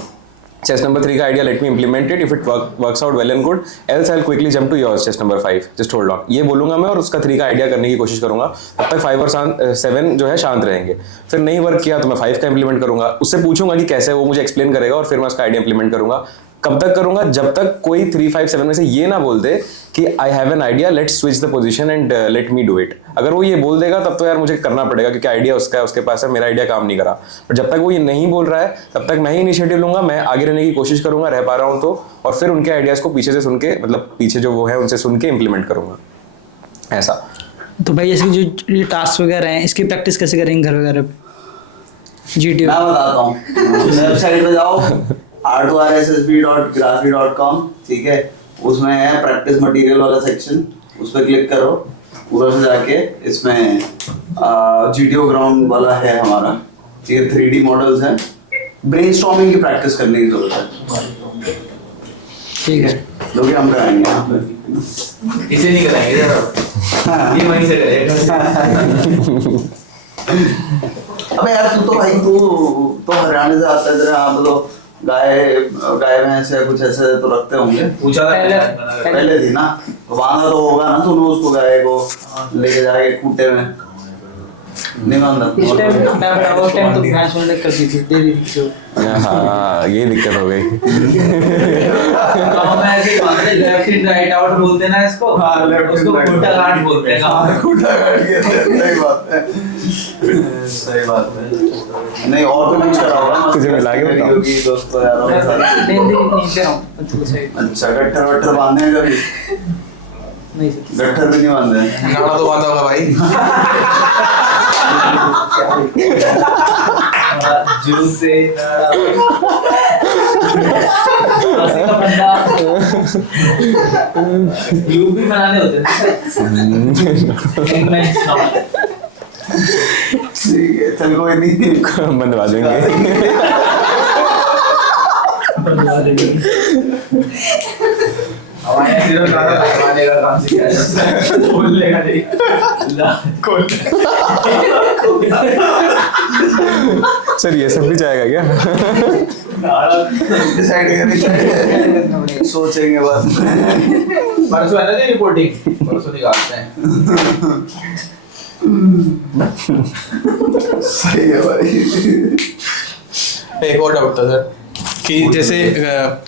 चेस्ट नंबर 3 का idea let me implement it, if it works out well and good, else I will quickly jump to yours chest number 5, just hold on, ये बोलूंगा मैं और उसका 3 का आइडिया करने की कोशिश करूंगा। तब तक 5 और 7 जो है शांत रहेंगे। फिर नहीं वर्क किया तो मैं 5 का इंप्लीमेंट करूंगा, उससे पूछूंगा कि कैसे, वो मुझे एक्सप्लेन करेगा और फिर मैं उसका आइडिया इंप्लीमेंट करूंगा। कब तक करूंगा, जब तक कोई 3, 5, 7 में से ये ना बोल दे कि I have an idea, let's switch the position and let me do it. अगर वो ये बोल देगा तब तो यार मुझे करना पड़ेगा, क्योंकि आइडिया उसका है, उसके पास है, मेरा आइडिया काम नहीं करा। पर जब तक वो ये नहीं बोल रहा है तब तक मैं ही इनिशिएटिव लूंगा, मैं आगे रहने की कोशिश करूंगा, रह पा रहा हूं तो, और फिर उनके आइडियाज को पीछे से सुन के, मतलब पीछे जो वो है उनसे सुन के इंप्लीमेंट करूंगा, ऐसा। तो भाई जैसे जो ये टास्क वगैरह हैं, इसकी प्रैक्टिस कैसे करेंगे घर वगैरह पे? GTO मैं बताता हूँ, वेबसाइट पे जाओ r2rssb.graphy.com, ठीक है। उसमें है प्रैक्टिस मटेरियल वाला सेक्शन, उस पर क्लिक करो, उधर से जाके इसमें GTO ग्राउंड वाला है हमारा, ये 3D मॉडल्स हैं। ब्रेनस्टॉर्मिंग की प्रैक्टिस करने की जरूरत है, ठीक है, जो कि हम कराएंगे यहाँ पे। इसे नहीं कराएंगे, ये वहीं से करेगा। अबे यार तू तो भाई तू हरियाणा से आता है, तेरे यहाँ पे तो गाय भैंस या कुछ ऐसे तो रखते होंगे, पूछा था पहले थी ना, तो बांधा तो होगा ना तूने उसको, गाय को लेके जाके खूंटे में नहीं बांधा। इस टाइम तो भैंस में कर दी थी, दे दी थी। हाँ ये दिक्कत हो गई। गांव में ऐसे बांधते, लेफ्ट इन राइट आउट बोलते हैं ना इसको, हाँ, लेफ्ट उसको खूंटा गांठ बोलते हैं गांव में। खूंटा गांठ के, सही बात है, सही बात है। नहीं और तो कुछ करा होगा तुझे मिला के बताओ। क्योंकि दोस्तों यारों के साथ। अच्छा गट्ठर वट्ठर बांधे हैं कभी? नहीं सर, गट्ठर भी नहीं बांधे हैं। नाड़ा तो बांधा होगा भाई। जूते ग्लू भी बनाने होते हैं। ठीक है, चल कोई नहीं, बनवा देंगे। हमारे सिर्फ गाना गाने का काम सिखाया है, बोलने का नहीं। सर ये सब भी जाएगा क्या? डिसाइड करेंगे, सोचेंगे बाद में। परसों है ना रिपोर्टिंग, परसों निकालते हैं। सही है भाई। एक और डाउट था सर कि जैसे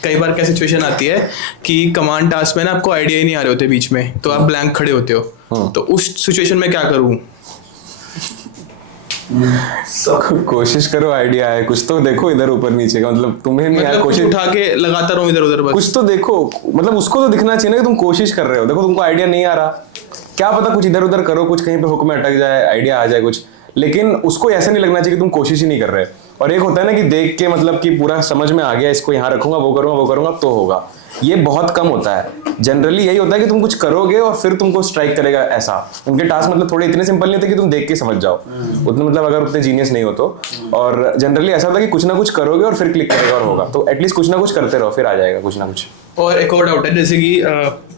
कई बार क्या सिचुएशन आती है कि कमांड टास्क में ना आपको आइडिया ही नहीं आ रहे होते बीच में, तो आप ब्लैंक खड़े होते हो, तो उस सिचुएशन में क्या करूँ? कोशिश करो, आइडिया है कुछ तो देखो इधर ऊपर नीचे का, मतलब तुम्हें नहीं आया, मतलब कोशिश उठा के लगाता रहूं इधर उधर बस? कुछ तो देखो, मतलब उसको तो दिखना चाहिए ना कि तुम कोशिश कर रहे हो। देखो तुमको आइडिया नहीं आ रहा, क्या पता कुछ इधर उधर करो, कुछ कहीं पे हुक में अटक जाए, आइडिया आ जाए कुछ, लेकिन उसको ऐसा नहीं लगना चाहिए कि तुम कोशिश ही नहीं कर रहे। और एक होता है ना कि देख के मतलब कि पूरा समझ में आ गया, इसको यहाँ रखूंगा, वो करूंगा तो होगा, ये बहुत कम होता है। जनरली यही होता है कि तुम कुछ करोगे और फिर तुमको स्ट्राइक करेगा ऐसा। उनके टास्क मतलब थोड़े इतने सिंपल नहीं होते कि तुम देख के समझ जाओ उतने, मतलब अगर उतने जीनियस नहीं हो तो। और जनरली ऐसा होता है कि कुछ ना कुछ करोगे और फिर क्लिक करेगा और होगा, तो एटलीस्ट कुछ ना कुछ करते रहो, फिर आ जाएगा कुछ ना कुछ। और एक और डाउट है, जैसे कि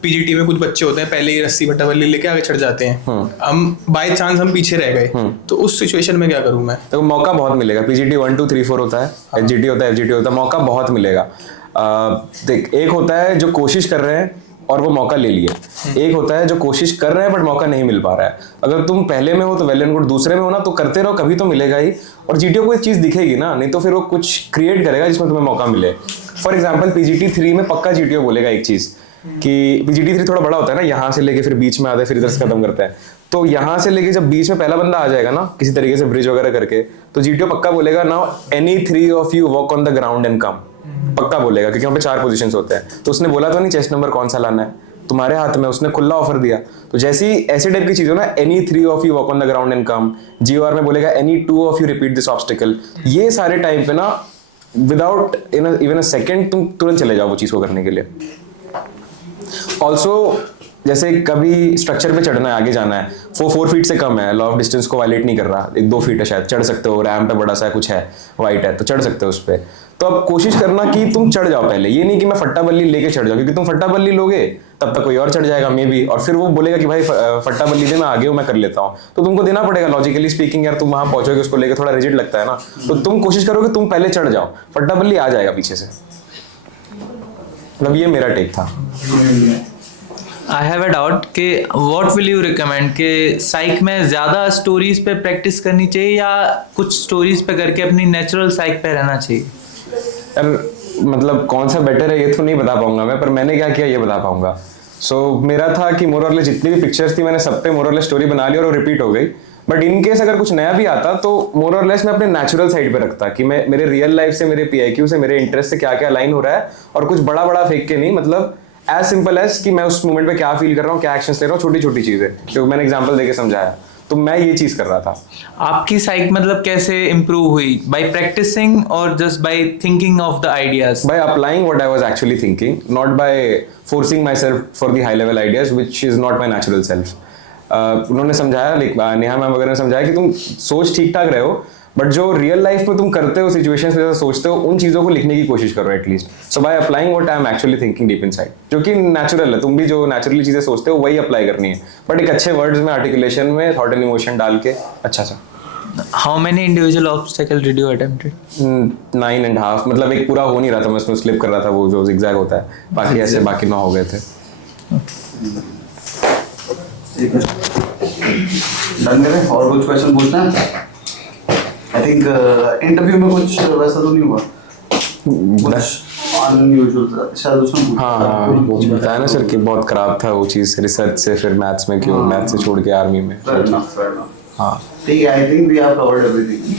पीजीटी में कुछ बच्चे होते हैं पहले ही रस्सी फटाफट लेके आगे चढ़ जाते हैं, हम बाय चांस हम पीछे रह गए, तो उस सिचुएशन में क्या करूं मैं? तो मौका बहुत मिलेगा। पीजीटी 1 2 3 4 होता है, एचजीटी होता है, एफजीटी होता है, मौका बहुत मिलेगा। देख, एक होता है जो कोशिश कर रहे हैं और वो मौका ले लिए, एक होता है जो कोशिश कर रहे हैं बट मौका नहीं मिल पा रहा है। अगर तुम पहले में हो तो वेल एंड गुड, दूसरे में हो ना तो करते रहो, कभी तो मिलेगा ही। और जीटीओ को एक चीज दिखेगी ना, नहीं तो फिर वो कुछ क्रिएट करेगा जिसमें तुम्हें मौका मिले। फॉर एग्जाम्पल पीजीटी 3 में पक्का जीटीओ बोलेगा एक चीज कि पीजीटी 3 थोड़ा बड़ा होता है ना, यहाँ से लेके फिर बीच में आते हैं, फिर इधर से खत्म करते हैं। तो यहाँ से लेके जब बीच में पहला बंदा आ जाएगा ना किसी तरीके से ब्रिज वगैरह करके, तो जीटीओ पक्का बोलेगा now any 3 of you walk on the ground and कम, पक्का बोलेगा, क्योंकि वहाँ पे 4 पोजीशंस होते हैं। तो उसने बोला तो नहीं चेस्ट नंबर कौन सा लाना है, तुम्हारे हाथ में, उसने खुला ऑफर दिया। तो जैसी ऐसे टाइप की चीज़ ना, any 3 of you walk on the ground and come, GOR में बोलेगा any 2 of you repeat this obstacle. ये सारे टाइम पे ना विदाउट इवन अ सेकेंड तुम तुरंत चले जाओ वो चीज़ को करने के लिए। ऑल्सो जैसे कभी स्ट्रक्चर पे चढ़ना है, आगे जाना है, 4 फीट से कम है, लॉ ऑफ डिस्टेंस को वायलेट नहीं कर रहा, 1-2 फीट है शायद, चढ़ सकते हो, रैम्प पे बड़ा सा कुछ है, वाइट है तो चढ़ सकते हो उस पर। तो अब कोशिश करना कि तुम चढ़ जाओ पहले, ये नहीं कि मैं फट्टा बल्ली लेके चढ़ जाऊँ, क्योंकि तुम फट्टा बल्ली लोगे तब तक कोई और चढ़ जाएगा मे बी, और फिर वो बोलेगा कि भाई फट्टा बल्ली दे, मैं आगे हूँ, मैं कर लेता हूँ। तो तुमको देना पड़ेगा लॉजिकली स्पीकिंग, यार तुम वहां पहुंचोगे, उसको लेकर थोड़ा रिजिड लगता है ना, तो तुम कोशिश करोगे तुम पहले चढ़ जाओ, फट्टा बल्ली आ जाएगा पीछे से। मतलब ये मेरा टेक था। आई हैव अ डाउट कि व्हाट विल यू रिकमेंड कि साइक में ज़्यादा स्टोरीज पे प्रैक्टिस करनी चाहिए या कुछ स्टोरीज पे करके अपनी नेचुरल साइक पे रहना चाहिए? यार मतलब कौन सा बेटर है ये तो नहीं बता पाऊंगा मैं, पर मैंने क्या किया ये बता पाऊंगा। सो मेरा था कि मोर और लेस जितनी भी पिक्चर्स थी मैंने सब पे मोर और लेस स्टोरी बना ली और वो रिपीट हो गई। बट इन केस अगर कुछ नया भी आता तो मोर और लेस मैं अपने नेचुरल साइड पे रखता कि मैं मेरे रियल लाइफ से, मेरे पीआईक्यू से, मेरे इंटरेस्ट से क्या क्या अलाइन हो रहा है, और कुछ बड़ा बड़ा फेंक के नहीं, मतलब एज सिंपल एज कि मैं उस मोमेंट पे क्या फील कर रहा हूँ, क्या एक्शंस ले रहा हूँ, छोटी छोटी चीजें जो मैंने एग्जांपल देके समझाया। तो मैं ये चीज कर रहा था। आपकी साइक मतलब कैसे इम्प्रूव हुई? बाय प्रैक्टिसिंग और just by thinking of the ideas? By applying what I was actually thinking, not by forcing my self for the high level ideas which is not my natural self. उन्होंने समझाया, नेहा मैम वगैरह ने समझाया कि तुम सोच ठीक ठाक रहे हो, बट जो रियल लाइफ में तुम करते हो, सिचुएशंस में सोचते हो, उन चीजों को लिखने की कोशिश करो at least. So bye applying what I am actually thinking deep inside, जो कि नेचुरल है, तुम भी जो नेचुरली चीजें सोचते हो वही अप्लाई करनी है, बट एक अच्छे वर्ड्स में, आर्टिकुलेशन में, थॉट एंड इमोशन डाल के अच्छा सा। How many individual obstacle did you attempt? 9.5, मतलब एक पूरा हो नहीं रहा था, मैं उसमें स्लिप कर रहा था, वो जो जिगजैग होता है, बाकी ऐसे बाकी 9 हो गए थे। ठीक है, डन करें और कुछ क्वेश्चन पूछना है? आई थिंक इंटरव्यू में कुछ वैसा तो नहीं हुआ, अनयूजुअल शायद उसमें। हाँ वो बताया ना सर कि बहुत खराब था वो चीज़, रिसर्च से फिर मैथ्स में क्यों, मैथ्स से छोड़ के आर्मी में। Fair enough. हाँ ठीक है, I think we have covered everything.